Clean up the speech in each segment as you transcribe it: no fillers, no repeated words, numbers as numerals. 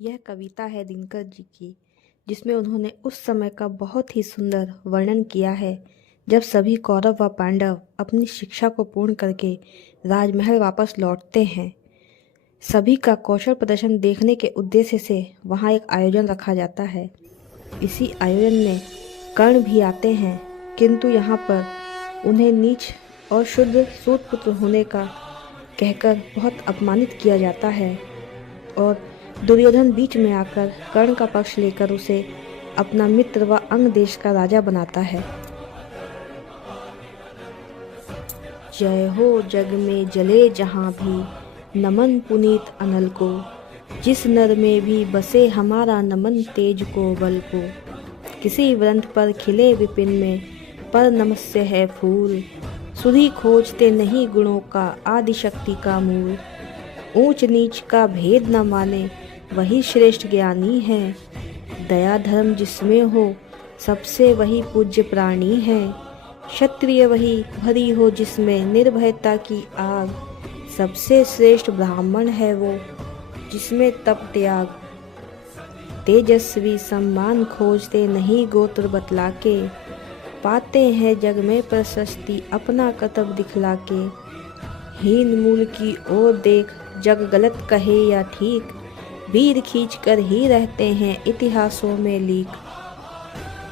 यह कविता है दिनकर जी की, जिसमें उन्होंने उस समय का बहुत ही सुंदर वर्णन किया है जब सभी कौरव व पांडव अपनी शिक्षा को पूर्ण करके राजमहल वापस लौटते हैं। सभी का कौशल प्रदर्शन देखने के उद्देश्य से वहाँ एक आयोजन रखा जाता है। इसी आयोजन में कर्ण भी आते हैं, किंतु यहाँ पर उन्हें नीच और शुद्ध सूतपुत्र होने का कहकर बहुत अपमानित किया जाता है और दुर्योधन बीच में आकर कर्ण का पक्ष लेकर उसे अपना मित्र व अंग देश का राजा बनाता है। जय हो जग में जले जहाँ भी, नमन पुनीत अनल को, जिस नर में भी बसे हमारा नमन तेज को बल को। किसी व्रंत पर खिले विपिन में, पर नमस्य है फूल, सुधी खोजते नहीं गुणों का, आदि शक्ति का मूल। ऊंच नीच का भेद न माने, वही श्रेष्ठ ज्ञानी है, दया धर्म जिसमें हो, सबसे वही पूज्य प्राणी है। क्षत्रिय वही भरी हो जिसमें निर्भयता की आग, सबसे श्रेष्ठ ब्राह्मण है वो, जिसमें तप त्याग। तेजस्वी सम्मान खोजते नहीं गोत्र बतला के, पाते हैं जग में प्रशस्ति अपना कर्तव्य दिखला के। हीन मूल की ओर देख, जग गलत कहे या ठीक, वीर खींच कर ही रहते हैं इतिहासों में लीक।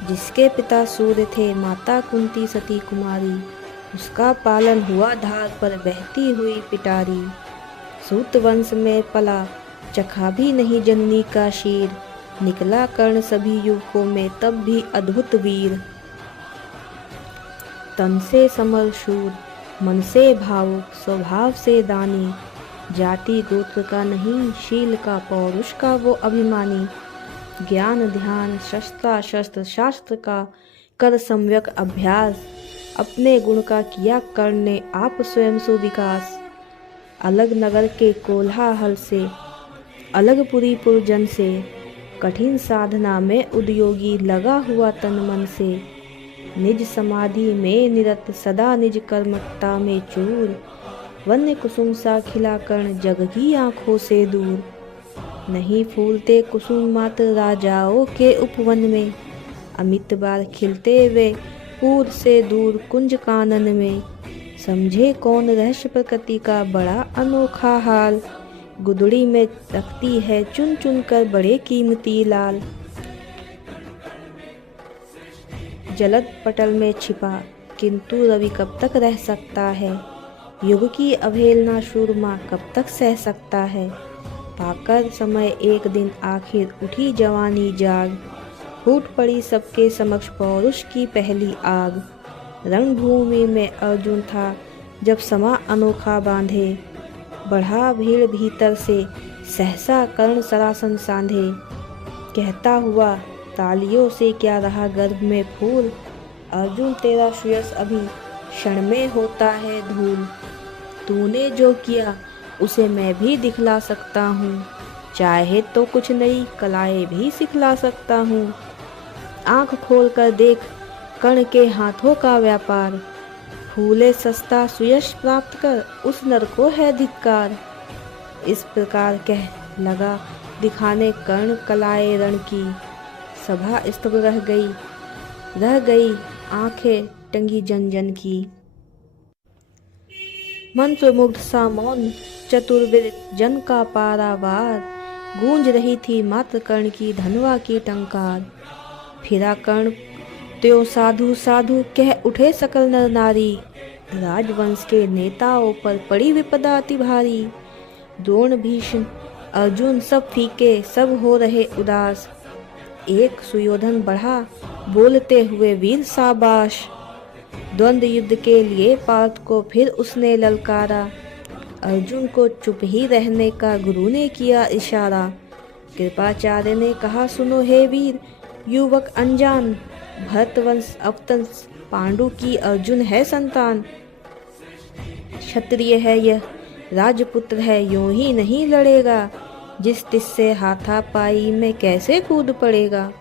जिसके पिता सूर्य थे, माता कुंती सती कुमारी, उसका पालन हुआ धार पर बहती हुई पिटारी। सूत वंश में पला, चखा भी नहीं जननी का शीर, निकला कर्ण सभी युवकों में तब भी अद्भुत वीर। तन से समर शूर, मन से भावुक, स्वभाव से दानी, जाति गोत्र का नहीं, शील का पौरुष का वो अभिमानी। ज्ञान ध्यान शस्त्र शास्त्र का कर सम्यक अभ्यास, अपने गुण का किया कर्ण ने आप स्वयं सुविकास। अलग नगर के कोलाहल से, अलग पुरी पुरजन से, कठिन साधना में उद्योगी लगा हुआ तन मन से। निज समाधि में निरत, सदा निज कर्मठता में चूर, वन्य कुसुम सा खिला कर्ण जग की आंखों से दूर। नहीं फूलते कुसुम मात्र राजाओं के उपवन में, अमित बार खिलते वे पूर से दूर कुंज कानन में। समझे कौन रहस्य प्रकृति का बड़ा अनोखा हाल, गुदड़ी में रखती है चुन चुन कर बड़े कीमती लाल। जलद पटल में छिपा, किंतु रवि कब तक रह सकता है, युग की अवहेलना शूरमा कब तक सह सकता है। पाकर समय एक दिन आखिर उठी जवानी जाग, फूट पड़ी सबके समक्ष पौरुष की पहली आग। रणभूमि में अर्जुन था जब समा अनोखा बांधे, बढ़ा भीड़ भीतर से सहसा कर्ण सरासन सांधे। कहता हुआ तालियों से क्या रहा गर्भ में फूल, अर्जुन तेरा श्रेयस अभी क्षण में होता है धूल। तूने जो किया उसे मैं भी दिखला सकता हूँ, चाहे तो कुछ नई कलाएं भी सिखला सकता हूँ। आँख खोल कर देख कर्ण के हाथों का व्यापार, फूले सस्ता सुयश प्राप्त कर उस नर को है धिक्कार। इस प्रकार कह लगा दिखाने कर्ण कलाएं रण की, सभा स्तब्ध रह गई आंखें टंगी जन जन की। मंत्रमुग्ध सा मौन चतुर्विद जन का पारावार, गूंज रही थी मात्र कर्ण की धनवा की टंकार। फिरा कर्ण त्यों साधु साधु कह उठे सकल नर नारी, राजवंश के नेताओं पर पड़ी विपदा अति भारी। द्रोण भीष्म अर्जुन सब फीके, सब हो रहे उदास, एक सुयोधन बढ़ा बोलते हुए वीर शाबाश। द्वंद्व युद्ध के लिए पार्थ को फिर उसने ललकारा, अर्जुन को चुप ही रहने का गुरु ने किया इशारा। कृपाचार्य ने कहा सुनो हे वीर युवक अनजान, भरतवंश अवतंस पांडु की अर्जुन है संतान। क्षत्रिय है यह राजपुत्र है, यूं ही नहीं लड़ेगा, जिस तिससे हाथापाई में कैसे कूद पड़ेगा।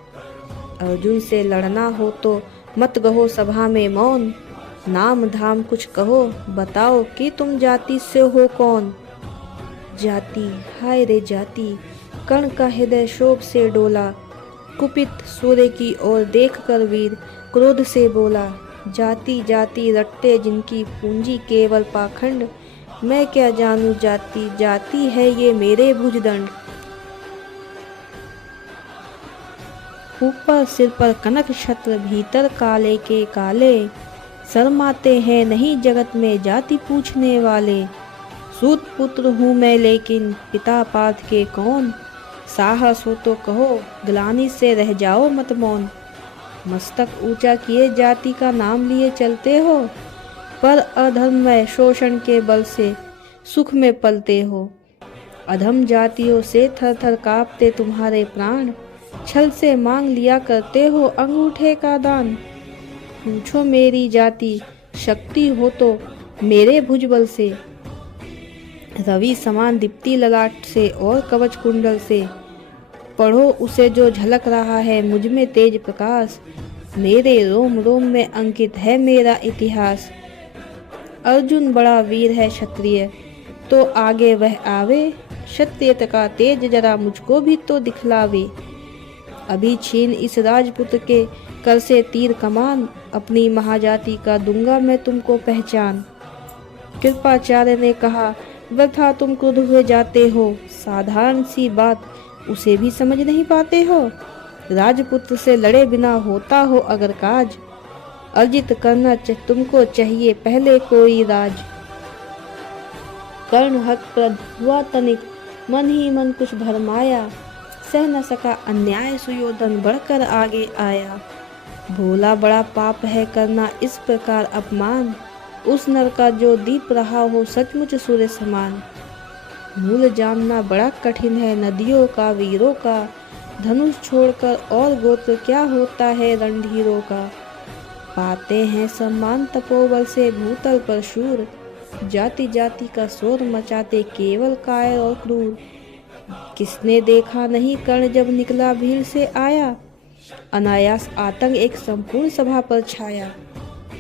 अर्जुन से लड़ना हो तो मत कहो सभा में मौन, नाम धाम कुछ कहो बताओ कि तुम जाति से हो कौन। जाति हाय रे जाति, कर्ण का हृदय शोक से डोला। कुपित सूर्य की ओर देखकर वीर क्रोध से बोला, जाति जाति रटते जिनकी पूंजी केवल पाखंड, मैं क्या जानूं जाति, जाति है ये मेरे भुजदंड। ऊपर सिर पर कनक छत्र, भीतर काले के काले, शर्माते हैं नहीं जगत में जाति पूछने वाले। सूत पुत्र हूँ मैं लेकिन पिता पार्थ के कौन, साहस हो तो कहो ग्लानि से रह जाओ मत मौन। मस्तक ऊंचा किए जाति का नाम लिए चलते हो, पर अधर्म में शोषण के बल से सुख में पलते हो। अधम जातियों से थर थर कांपते तुम्हारे प्राण, छल से मांग लिया करते हो अंगूठे का दान। पूछो मेरी जाति शक्ति हो तो मेरे भुजबल से, रवि समान दीप्ति ललाट से और कवच कुंडल से। पढ़ो उसे जो झलक रहा है मुझ में तेज प्रकाश, मेरे रोम रोम में अंकित है मेरा इतिहास। अर्जुन बड़ा वीर है क्षत्रिय, तो आगे वह आवे, क्षत्रियत का तेज जरा मुझको भी तो दिखलावे। अभी छीन इस राजपुत्र के कर से तीर कमान, अपनी महाजाति का दूंगा मैं तुमको पहचान। कृपाचार्य ने कहा, वृथा तुम क्रुद्ध हुए जाते हो, साधारण सी बात उसे भी समझ नहीं पाते हो। राजपुत्र से लड़े बिना होता हो अगर काज, अर्जित करना तुमको चाहिए पहले कोई राज। कर्ण हतप्रद हुआ तनिक, मन ही मन कुछ भरमाया, सह न सका अन्याय सुयोधन बढ़कर आगे आया। भोला बड़ा पाप है करना इस प्रकार अपमान, उस नर का जो दीप रहा हो सचमुच सूर्य समान। मूल जानना बड़ा कठिन है नदियों का वीरों का, धनुष छोड़कर और गोत्र क्या होता है रणधीरों का। पाते हैं सम्मान तपोबल से भूतल पर शूर, जाति जाति का शोर मचाते केवल कायर और क्रूर। किसने देखा नहीं कर्ण जब निकला भीड़ से आया, अनायास आतंक एक संपूर्ण सभा पर छाया।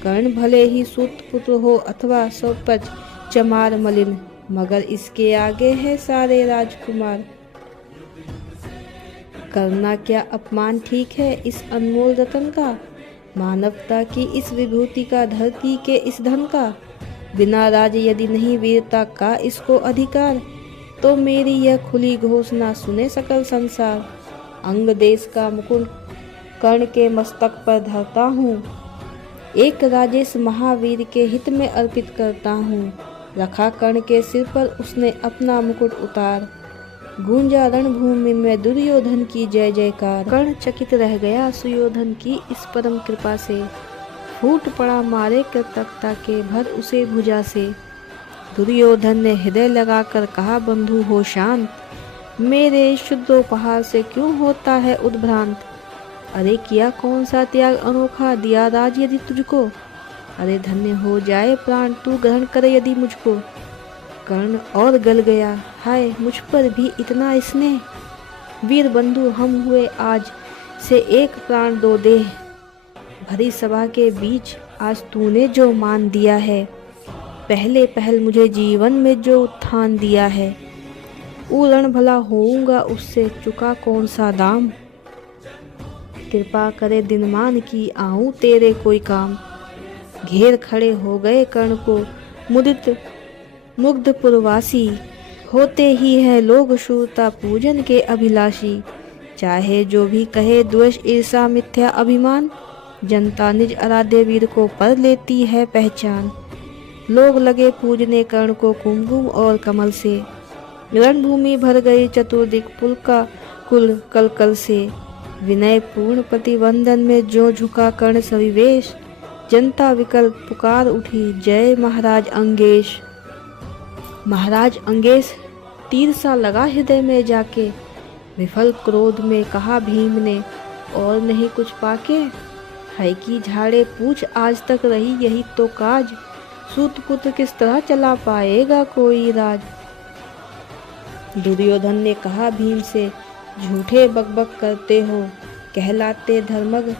कर्ण भले ही सूत पुत्र हो अथवा सौपच चमार मलिन, मगर इसके आगे है सारे राजकुमार। करना क्या अपमान ठीक है इस अनमोल रतन का, मानवता की इस विभूति का, धरती के इस धन का। बिना राज यदि नहीं वीरता का इसको अधिकार, तो मेरी यह खुली घोषणा सुने सकल संसार। अंग देश का मुकुट कर्ण के मस्तक पर धरता हूँ, एक राजेश महावीर के हित में अर्पित करता हूँ। रखा कर्ण के सिर पर उसने अपना मुकुट उतार, गूंजा रणभूमि में दुर्योधन की जय जयकार। कर्ण चकित रह गया सुयोधन की इस परम कृपा से, फूट पड़ा मारे कृतज्ञता के भर उसे भुजा से। दुर्योधन ने हृदय लगाकर कहा, बंधु हो शांत, मेरे शुद्धोपहार से क्यों होता है उद्भ्रांत। अरे किया कौन सा त्याग अनोखा, दिया राज यदि तुझको, अरे धन्य हो जाए प्राण तू ग्रहण करे यदि मुझको। कर्ण और गल गया, हाय मुझ पर भी इतना स्नेह, वीर बंधु हम हुए आज से एक प्राण दो देह। भरी सभा के बीच आज तूने जो मान दिया है, पहले पहल मुझे जीवन में जो उत्थान दिया है। ऊरण भला होऊंगा उससे चुका कौन सा दाम, कृपा करे दिनमान की आऊं तेरे कोई काम। घेर खड़े हो गए कर्ण को मुदित मुग्ध पुरवासी, होते ही है लोग शूरता पूजन के अभिलाषी। चाहे जो भी कहे द्वेष ईर्षा मिथ्या अभिमान, जनता निज आराध्य वीर को पर लेती है पहचान। लोग लगे पूजने कर्ण को कुमकुम और कमल से, रणभूमि भर गई चतुर्दिक पुलका कुल कलकल से। विनय पूर्ण प्रतिवंदन में जो झुका कर्ण सविवेश, जनता विकल पुकार उठी जय महाराज अंगेश। महाराज अंगेश तीर सा लगा हृदय में जाके, विफल क्रोध में कहा भीम ने, और नहीं कुछ पाके। है कि झाड़े पूछ आज तक रही यही तो काज, सूत पुत्र किस तरह चला पाएगा कोई राज। दुर्योधन ने कहा भीम से, झूठे बकबक करते हो, कहलाते धर्मज्ञ,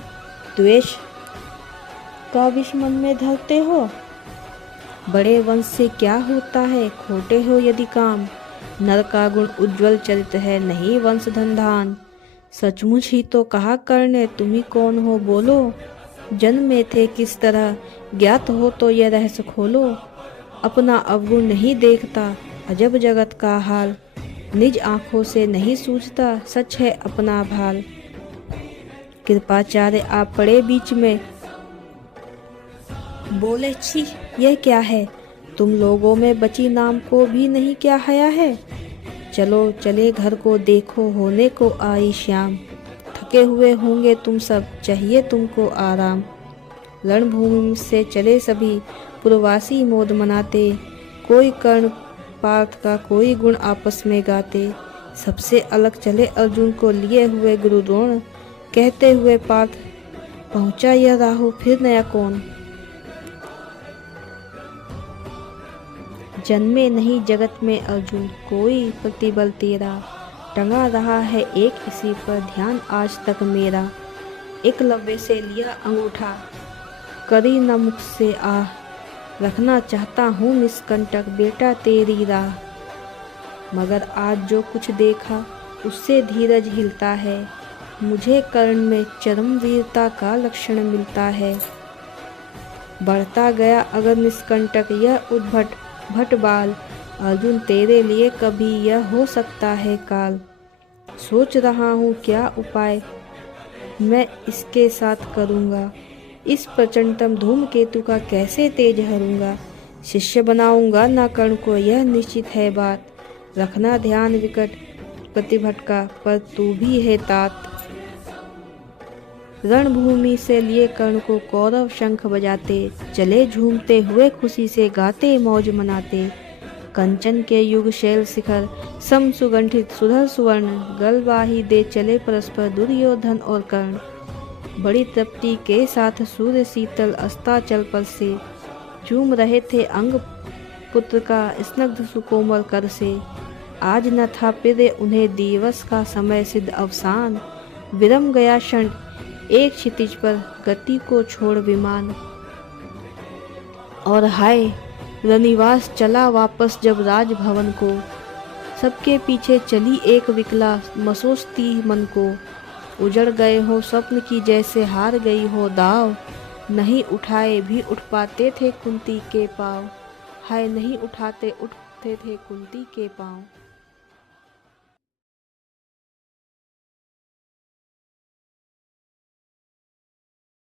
द्वेष का विष मन में धरते हो। बड़े वंश से क्या होता है, खोटे हो यदि काम, नर का गुण उज्ज्वल चरित्र है, नहीं वंश धनधान। सचमुच ही तो कहा कर्ण, तुम ही कौन हो बोलो। जन्म में थे किस तरह, ज्ञात हो तो यह रहस्य खोलो। अपना अवगुण नहीं देखता, अजब जगत का हाल। निज आंखों से नहीं सूझता, सच है अपना भाल। कृपाचार्य आप पड़े बीच में, बोले छी यह क्या है। तुम लोगों में बची नाम को भी नहीं क्या हया है। चलो चले घर को देखो, होने को आई शाम। थके हुए होंगे तुम सब, चाहिए तुमको आराम। रणभूमि से चले सभी, पुरवासी मोद मनाते। कोई कर्ण पार्थ का, कोई गुण आपस में गाते। सबसे अलग चले अर्जुन को लिए हुए गुरु द्रोण, कहते हुए पार्थ पहुंचा यह राहु फिर नया कौन। जन्मे नहीं जगत में अर्जुन, कोई प्रतिबल तेरा। टंगा रहा है एक इसी पर ध्यान आज तक मेरा। एकलव्य से लिया अंगूठा, करी न मुख से आह। रखना चाहता हूँ निष्कंटक बेटा तेरी राह। मगर आज जो कुछ देखा, उससे धीरज हिलता है। मुझे कर्ण में चरम वीरता का लक्षण मिलता है। बढ़ता गया अगर निष्कंटक यह उद्भट भट बाल। अर्जुन तेरे लिए कभी यह हो सकता है काल। सोच रहा हूँ क्या उपाय मैं इसके साथ करूँगा। इस प्रचंडतम धूमकेतु का कैसे तेज हरूंगा। शिष्य बनाऊंगा ना कर्ण को, यह निश्चित है बात। रखना ध्यान विकट प्रतिभट का, पर तू भी है तात। रणभूमि से लिए कर्ण को कौरव शंख बजाते। चले झूमते हुए खुशी से गाते मौज मनाते। कंचन के युग शैल शिखर, सम सुगंठित सुधर सुवर्ण। गलवाही दे चले परस्पर दुर्योधन और कर्ण। बड़ी तृप्ति के साथ सूर्य शीतल अस्ताचल पर से। चूम रहे थे अंग पुत्र का स्निग्ध सुकोमल कर से। आज न था प्रिय उन्हें दिवस का समय सिद्ध अवसान। विरम गया क्षण एक क्षितिज पर, गति को छोड़ विमान। और हाय रनिवास चला वापस जब राजभवन को। सबके पीछे चली एक विकला मसोसती मन को। उजड़ गए हो स्वप्न की जैसे हार गई हो दाव। नहीं उठाए भी उठ पाते थे कुंती के पाँव। हाय नहीं उठाते उठते थे कुंती के पाँव।